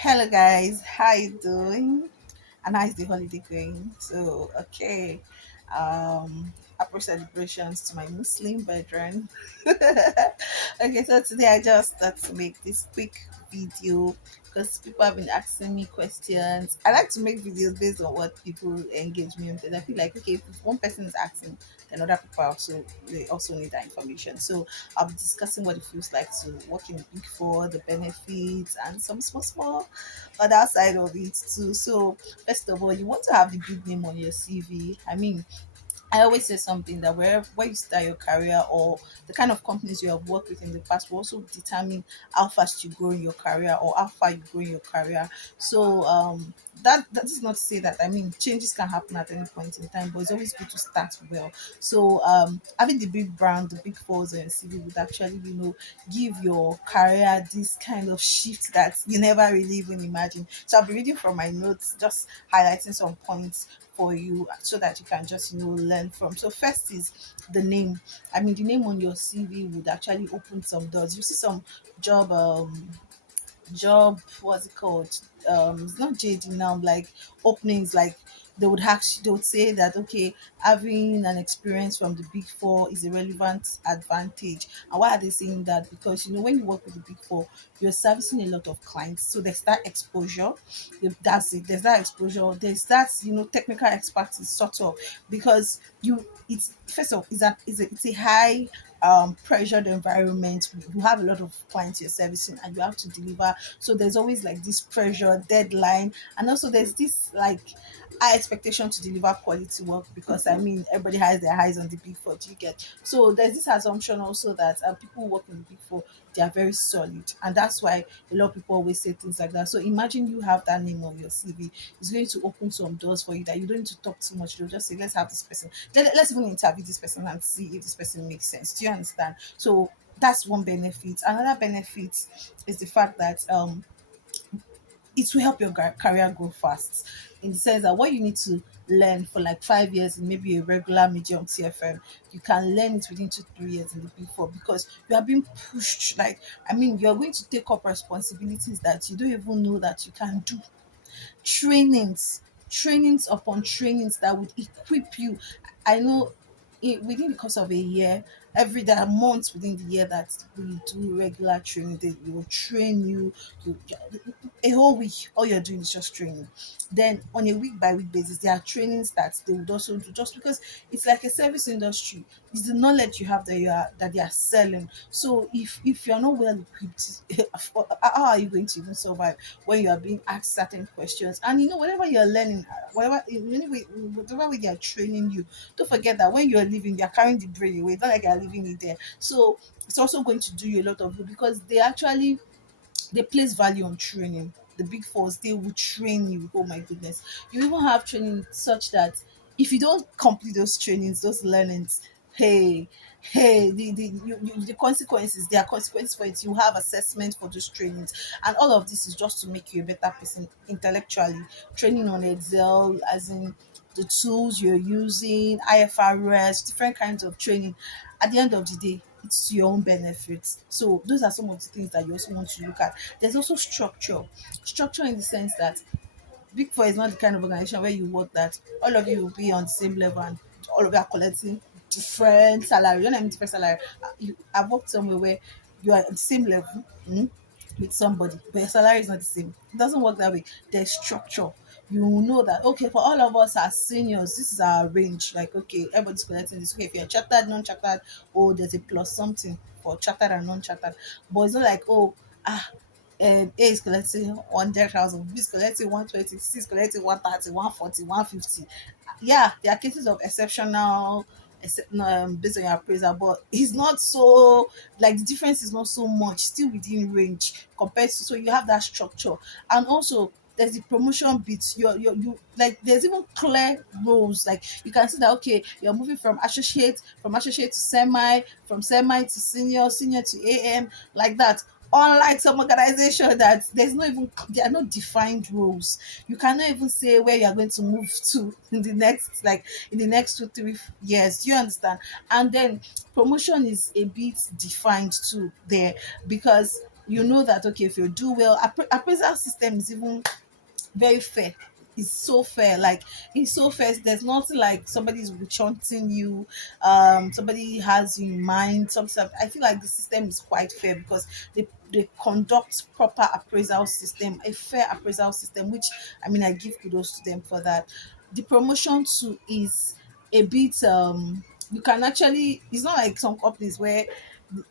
Hello guys, how you doing? And how is the holiday going? Happy celebrations to my Muslim brethren. Okay, so today I just thought to make this quick video because people have been asking me questions. I like to make videos based on what people engage me with. And I feel like okay, if one person is asking, then other people also need that information. So I'll be discussing what it feels like to work in the Big Four, the benefits, and some small other side of it too. So first of all, you want to have the big name on your CV. I mean, I always say something that where you start your career or the kind of companies you have worked with in the past will also determine how fast you grow in your career or how far you grow in your career. So that is not to say that I mean changes can happen at any point in time, but it's always good to start well. So having the big brand, the big fours on your CV would actually give your career this kind of shift that you never really even imagined. So I'll be reading from my notes, just highlighting some points for you so that you can just learn from. So first is the name. I mean, the name on your CV would actually open some doors. You see some job job what's it called, it's not JD now, like openings, like they would say that okay, having an experience from the big four is a relevant advantage. And why are they saying that? Because when you work with the big four, you're servicing a lot of clients, so there's that exposure. That's it, there's that exposure, there's that technical expertise sort of, because it's first of all, it's a high pressured environment. You have a lot of clients you're servicing and you have to deliver, so there's always like this pressure, deadline, and also there's this like high expectation to deliver quality work, because I mean everybody has their eyes on the big four. Do you get? So there's this assumption also that people who work in the big four, they are very solid, and that's why a lot of people always say things like that. So imagine you have that name on your CV. It's going to open some doors for you that you don't need to talk too much. You'll just say, let's have this person, let's even interview this person and see if this person makes sense. Do you understand? So that's one benefit. Another benefit is the fact that it will help your career grow fast, in the sense that what you need to learn for like 5 years in maybe a regular medium TFM, you can learn it within 2 3 years in the big four, because you are being pushed. Like, I mean, you're going to take up responsibilities that you don't even know that you can do. Trainings upon trainings that would equip you. I know within the course of a year, every there are months within the year that we do regular training. They will train you, you a whole week. All you're doing is just training. Then on a week by week basis, there are trainings that they would also do, just because it's like a service industry. It's the knowledge you have that they are selling. So if you're not well equipped, how are you going to even survive when you are being asked certain questions? And whatever you're learning, whatever way they are training you, don't forget that when you're leaving, they're carrying the brain away. It's not like you're leaving it there. So it's also going to do you a lot of good, because they place value on training. The big fours, they will train you. Oh my goodness. You even have training such that if you don't complete those trainings, those learnings, hey, the consequences, there are consequences for it. You have assessment for those trainings. And all of this is just to make you a better person intellectually. Training on Excel, as in the tools you're using, IFRS, different kinds of training. At the end of the day, it's to your own benefits. So those are some of the things that you also want to look at. There's also structure. Structure in the sense that Big Four is not the kind of organization where you work that all of you will be on the same level and all of you are collecting different salary. You don't have different salary. I've worked somewhere where you are at the same level, with somebody, but your salary is not the same. It doesn't work that way. There's structure. You will know that okay, for all of us as seniors, this is our range. Like okay, everybody's collecting this. Okay, if you're chartered, non-chartered, oh, there's a plus something for chartered and non-chartered. But it's not like A is collecting 100,000, B is collecting 120, C is collecting 130, 140, 150. Yeah, there are cases of exceptional, based on your appraisal, but it's not so, like, the difference is not so much, still within range compared to, so you have that structure. And also, there's the promotion bit. You like, there's even clear roles. Like, you can see that okay, you're moving from associate to semi, from semi to senior, senior to AM, like that. Unlike some organization that there's no even, there are no defined roles. You cannot even say where you're going to move to in the next, like, in the next 2 3 years. Do you understand? And then promotion is a bit defined too there, because you know that okay, if you do well, appraisal system is even very fair. It's so fair, like it's so fair. There's nothing like somebody's chanting you, somebody has you in mind. Sometimes I feel like the system is quite fair because they conduct proper appraisal system, a fair appraisal system, which I mean I give kudos to them for that. The promotion too is a bit you can actually, it's not like some companies where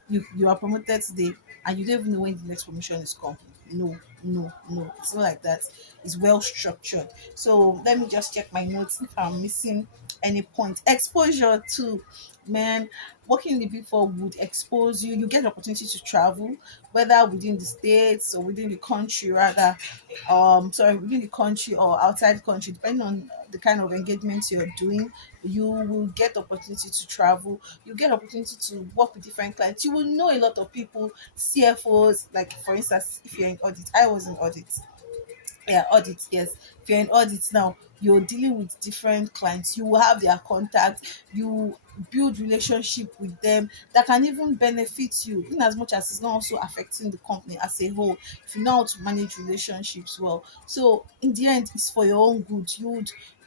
you are promoted today and you don't even know when the next promotion is coming. No, no, no. It's not like that. It's well structured. So let me just check my notes if I'm missing any point. Exposure to, man, working in the Big Four would expose you. You get the opportunity to travel, whether within the states or within the country, rather. Sorry, within the country or outside the country, depending on the kind of engagements you're doing, you will get opportunity to travel. You get opportunity to work with different clients. You will know a lot of people, CFOs. Like for instance, if you're in audit, I was in audit. Yeah, audit, yes. If you're in audit now, you're dealing with different clients. You will have their contact. You build relationship with them that can even benefit you, in as much as it's not also affecting the company as a whole, if you know how to manage relationships well. So in the end, it's for your own good.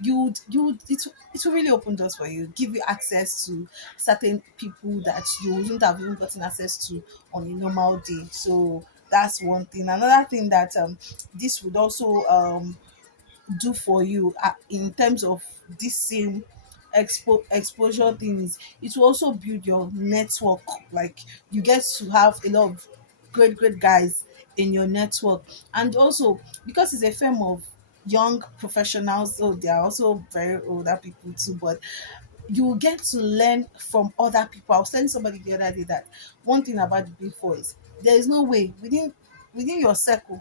It will really open doors for you, give you access to certain people that you wouldn't have even gotten access to on a normal day. So that's one thing. Another thing that this would also do for you in terms of this same exposure things, it will also build your network. Like you get to have a lot of great guys in your network. And also because it's a firm of young professionals, so they are also very older people too, but you will get to learn from other people. I was telling somebody the other day that one thing about the Big Four is there is no way within your circle,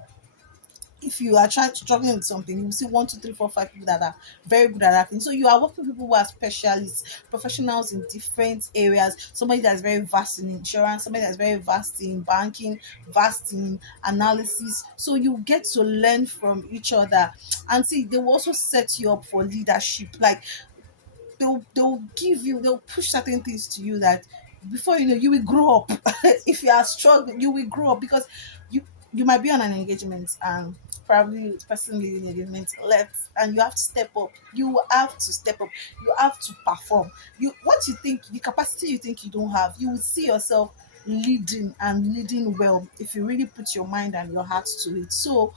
if you are trying struggling with something, you will see one, two, three, four, five people that are very good at that thing. So you are working with people who are specialists, professionals in different areas. Somebody that's very vast in insurance, somebody that's very vast in banking, vast in analysis. So you get to learn from each other. And see, they will also set you up for leadership. Like they'll push certain things to you that before you know you will grow up. If you are struggling, you will grow up because you you might be on an engagement and probably the person leading the engagement left and you have to step up. You have to step up. You have to perform. You what you think, the capacity you think you don't have, you will see yourself leading and leading well if you really put your mind and your heart to it. So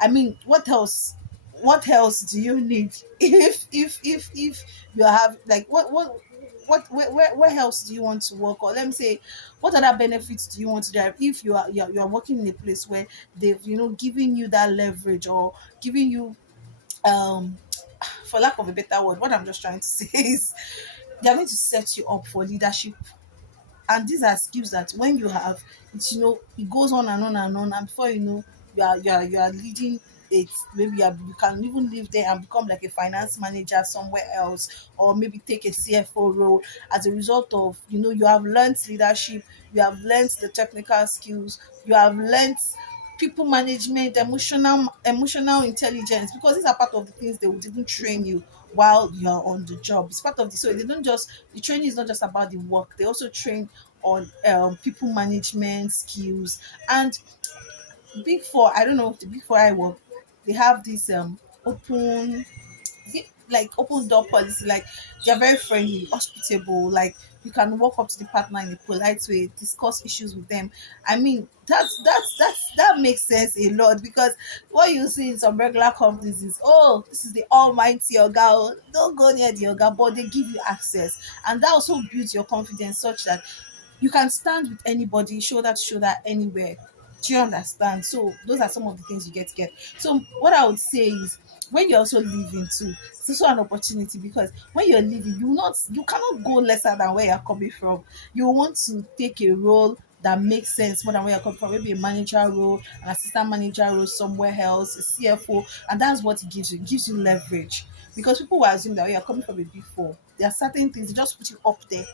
I mean, what else do you need if you have like where else do you want to work? Or let me say, what other benefits do you want to derive if you are working in a place where they've giving you that leverage or giving you um for lack of a better word, what I'm just trying to say is they're going to set you up for leadership. And these are skills that when you have it, it goes on and on and on, and before you know, you are leading it. Maybe you can even live there and become like a finance manager somewhere else, or maybe take a CFO role as a result of you have learned leadership, you have learned the technical skills, you have learned people management, emotional intelligence, because these are part of the things they would even train you while you're on the job. It's part of the, so they don't just, the training is not just about the work, they also train on people management skills. And Big Four, I don't know if the Big Four I work, they have this open, is it like open door policy? Like they're very friendly, hospitable. Like you can walk up to the partner in a polite way, discuss issues with them. I mean, that makes sense a lot, because what you see in some regular companies is, oh, this is the almighty Oga, oh, don't go near the Oga, but they give you access, and that also builds your confidence such that you can stand with anybody shoulder to shoulder anywhere. Do you understand? So those are some of the things you get. So what I would say is, when you're also leaving too, it's also an opportunity, because when you're leaving, you cannot go lesser than where you're coming from. You want to take a role that makes sense more than where you're coming from, maybe a manager role, an assistant manager role somewhere else, a CFO, and that's what it gives you. It gives you leverage, because people will assume that when you're coming from a big four, there are certain things they just put you up there.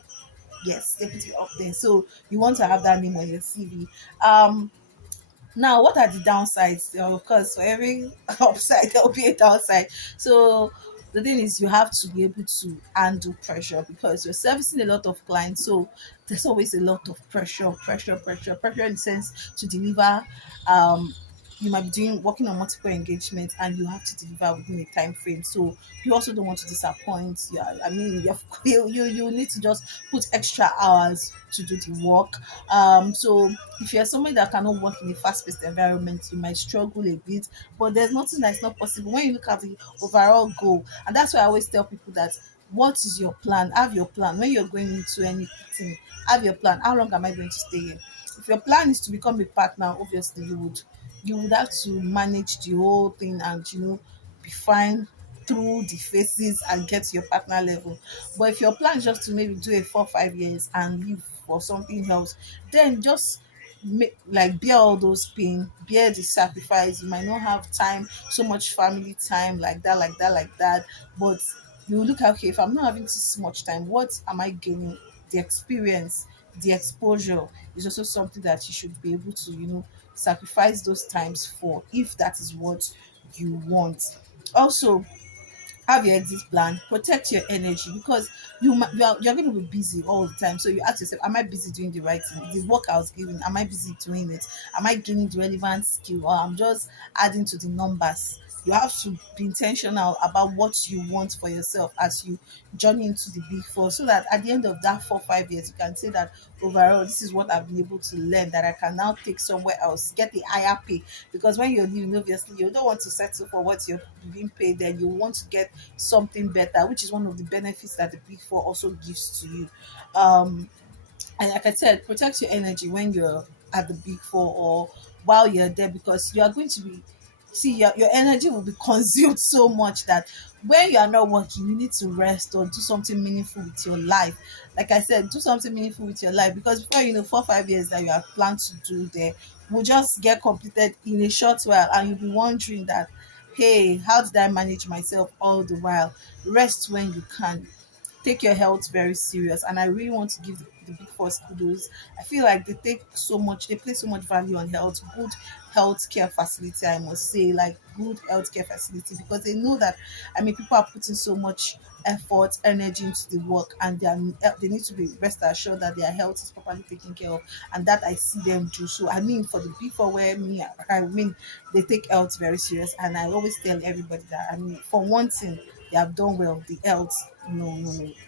Yes, they put you up there. So you want to have that name on your CV. Now, what are the downsides? Of course, for every upside, there will be a downside. So, the thing is you have to be able to handle pressure because you're servicing a lot of clients. So there's always a lot of pressure in the sense to deliver. um you might be doing working on multiple engagements and you have to deliver within a time frame. So you also don't want to disappoint. Yeah, I mean, you need to just put extra hours to do the work. So if you're somebody that cannot work in a fast-paced environment, you might struggle a bit. But there's nothing that's not possible when you look at the overall goal. And that's why I always tell people that what is your plan? Have your plan when you're going into anything. Have your plan. How long am I going to stay here? If your plan is to become a partner, obviously you would have to manage the whole thing and be fine through the phases and get to your partner level. But if your plan is just to maybe do a 4 5 years and leave for something else, then just make like bear all those pain, bear the sacrifice. You might not have time, so much family time like that. But you look at, okay, if I'm not having this much time, what am I gaining? The experience, the exposure is also something that you should be able to sacrifice those times for, if that is what you want. Also, have your exit plan, protect your energy because you're going to be busy all the time. So you ask yourself, am I busy doing the right thing? The work I was given, am I busy doing it? Am I gaining the relevant skill, or I'm just adding to the numbers? You have to be intentional about what you want for yourself as you journey into the big four, so that at the end of that 4 5 years you can say that overall this is what I've been able to learn, that I can now take somewhere else, get the higher pay. Because when you're leaving, obviously you don't want to settle for what you're being paid, then you want to get something better, which is one of the benefits that the big four also gives to you. um and like I said, protect your energy when you're at the big four or while you're there, because you are going to be, see, your energy will be consumed so much that when you are not working, you need to rest or do something meaningful with your life. Like I said, do something meaningful with your life, because before 4 5 years that you have planned to do there will just get completed in a short while, and you'll be wondering that, hey, how did I manage myself all the while? Rest when you can, take your health very serious, and I really want to give the big four kudos. I feel like they place so much value on health, good healthcare facility, I must say, like good healthcare facility, because they know that, I mean, people are putting so much effort, energy into the work, and they need to be rest assured that their health is properly taken care of, and that I see them do. So I mean, for the big four, where I mean, they take health very serious, and I always tell everybody that, I mean, for one thing, they have done well. The health, no,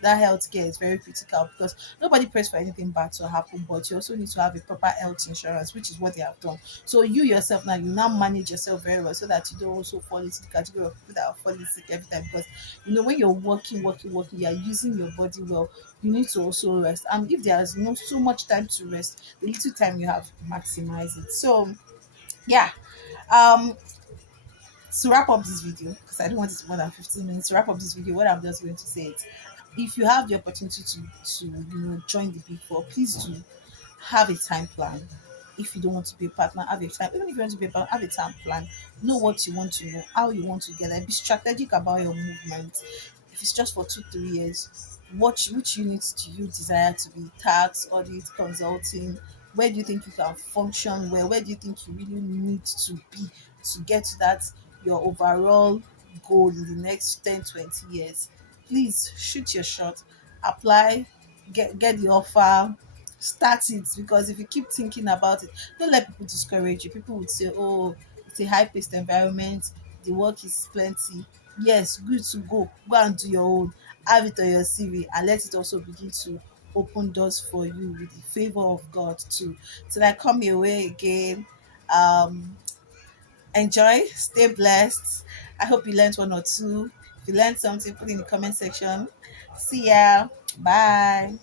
that health care is very critical, because nobody prays for anything bad to happen, but you also need to have a proper health insurance, which is what they have done. So you yourself, now you now manage yourself very well, so that you don't also fall into the category of people that are falling sick every time. Because when you're working, you're using your body well, you need to also rest. And if there's not so much time to rest, the little time you have, maximize it. So yeah, um to wrap up this video, because I don't want it to more than 15 minutes. To wrap up this video, what I'm just going to say is, if you have the opportunity to join the big four, please do have a time plan. If you don't want to be a partner, have a time. Even if you want to be a partner, have a time plan. Know what you want to know, how you want to get there. Be strategic about your movement. If it's just for 2 3 years, which units do you desire to be? Tax, audit, consulting. Where do you think you can function well? Where do you think you really need to be to get to that your overall goal in the next 10 20 years? Please shoot your shot, apply, get the offer, start it. Because if you keep thinking about it, don't let people discourage you. People would say, oh, it's a high-paced environment, the work is plenty. Yes, good to go and do your own, have it on your CV, and let it also begin to open doors for you with the favor of God too. Till I come your way again, um enjoy, stay blessed. I hope you learned one or two. If you learned something, put it in the comment section. See ya. Bye.